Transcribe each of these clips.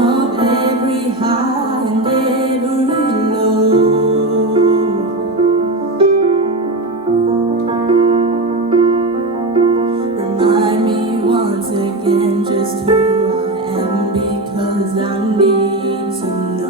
of every high and every low. Remind me once again just who I am, because I need to know.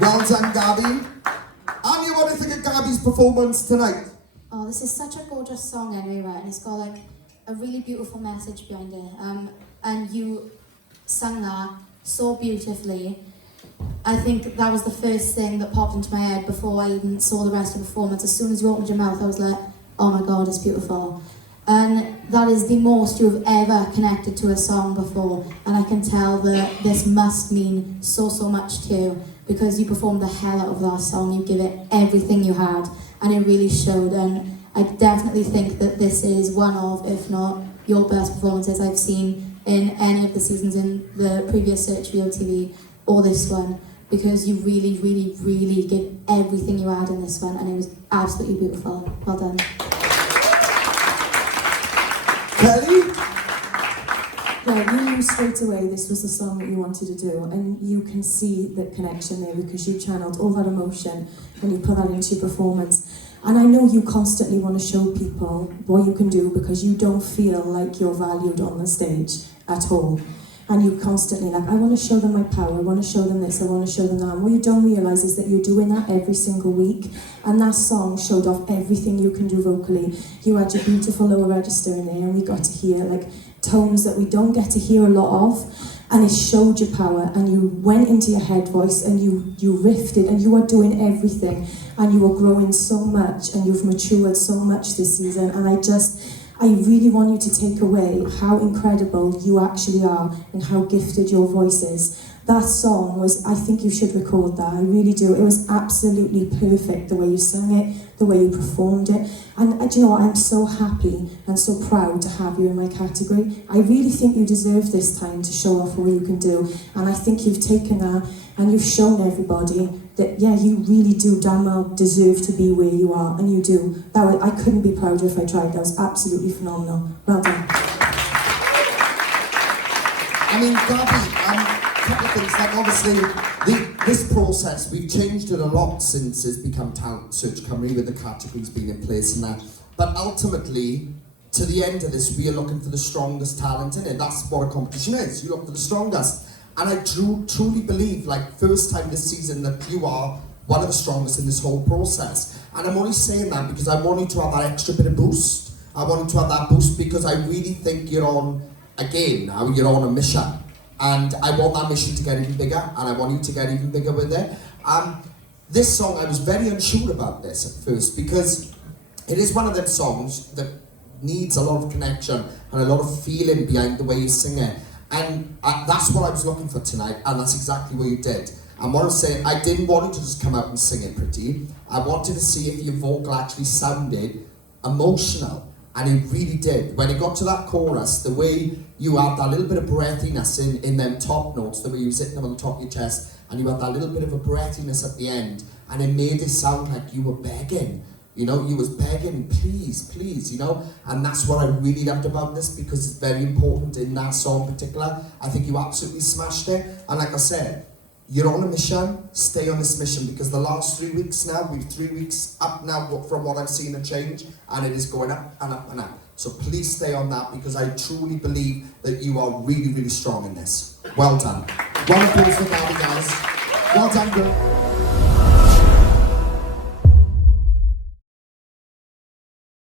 Well done, Gabbie. Anya, what do you think of Gabbie's performance tonight? Oh, this is such a gorgeous song anyway, right? And it's got like a really beautiful message behind it. And you sang that so beautifully. I think that was the first thing that popped into my head before I even saw the rest of the performance. As soon as you opened your mouth, I was like, oh my God, it's beautiful. And that is the most you've ever connected to a song before. And I can tell that this must mean so, so much to you, because you performed the hell out of that song. You give it everything you had, and it really showed. And I definitely think that this is one of, if not your best performances I've seen in any of the seasons in the previous Search VOTV or this one, because you really, really, really give everything you had in this one, and it was absolutely beautiful. Well done. Kelly? Yeah, you knew straight away this was the song that you wanted to do, and you can see the connection there because you channeled all that emotion when you put that into your performance. And I know you constantly want to show people what you can do because you don't feel like you're valued on the stage at all. And you constantly like, I want to show them my power, I want to show them this, I want to show them that. And what you don't realise is that you're doing that every single week. And that song showed off everything you can do vocally. You had your beautiful lower register in there, and we got to hear like tones that we don't get to hear a lot of. And it showed your power, and you went into your head voice, and you riffed it, and you are doing everything. And you are growing so much, and you've matured so much this season. And I really want you to take away how incredible you actually are and how gifted your voice is. That song was, I think you should record that, I really do. It was absolutely perfect, the way you sang it, the way you performed it. And do you know what, I'm so happy and so proud to have you in my category. I really think you deserve this time to show off what you can do. And I think you've taken that and you've shown everybody that, yeah, you really do damn well deserve to be where you are, and you do. I couldn't be prouder if I tried. That was absolutely phenomenal. Well done. I mean, Gabbie, a couple of things, like obviously this process, we've changed it a lot since it's become Talent Search Cymru with the categories being in place and that. But ultimately, to the end of this, we are looking for the strongest talent in it. That's what a competition is. You look for the strongest. And I truly believe, like, first time this season, that you are one of the strongest in this whole process. And I'm only saying that because I want you to have that extra bit of boost. I want you to have that boost because I really think you're on, again now, you're on a mission. And I want that mission to get even bigger, and I want you to get even bigger with it. This song, I was very unsure about this at first because it is one of them songs that needs a lot of connection and a lot of feeling behind the way you sing it. And that's what I was looking for tonight, and that's exactly what you did. And what I'm saying, I didn't want you to just come out and sing it pretty. I wanted to see if your vocal actually sounded emotional, and it really did. When it got to that chorus, the way you had that little bit of breathiness in them top notes, the way you were sitting them on the top of your chest, and you had that little bit of a breathiness at the end, and it made it sound like you were begging. You know, you was begging, please, please, you know, and that's what I really loved about this because it's very important in that song in particular. I think you absolutely smashed it, and like I said, you're on a mission, stay on this mission because the last 3 weeks now, we're 3 weeks up now from what I've seen a change, and it is going up and up and up. So please stay on that because I truly believe that you are really, really strong in this. Well done. Round of applause for Gabbie, guys. Well done, girl.